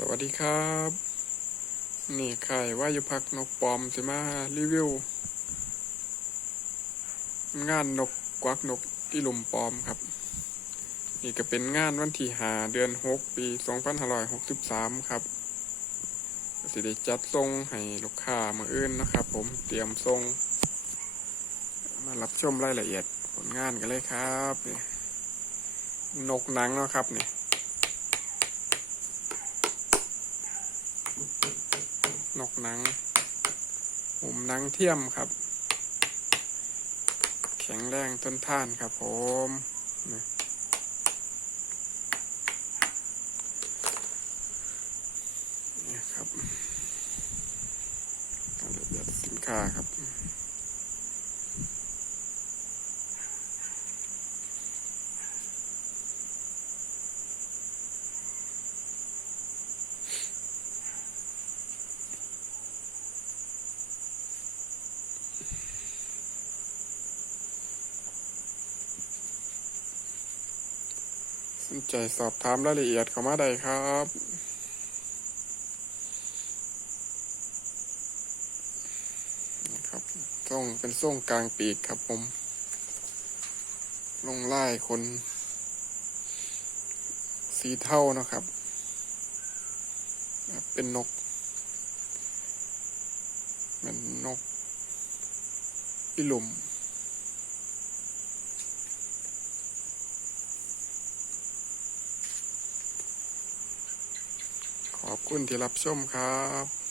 สวัสดีครับ นี่ไข่ว่าอยู่พักนกปลอมสิมารีวิว งานนกกวักนกที่หลุมปลอมครับ นี่ก็เป็นงานวันที่หาเดือนหกปีสองพันห้าร้อยหกสิบสามครับสิได้จัดทรงให้ลูกค้ามาอื่นนะครับ ผมเตรียมทรง มารับชมรายละเอียดผลงานกันเลยครับนี่นกหนังเนาะครับนี่ นกหนังหุ่มหนังเทียมครับ แข็งแรงต้นท่านครับผมนี่ครับรายละเอียดสินค้าครับ สนใจสอบถามรายละเอียดเข้ามาได้ครับนะครับส่งเป็นส่งกลางปีกครับผม ลงไล่คน สีเท่านะครับ เป็นนก เป็นนกอีหลุม ขอบคุณที่รับชมครับ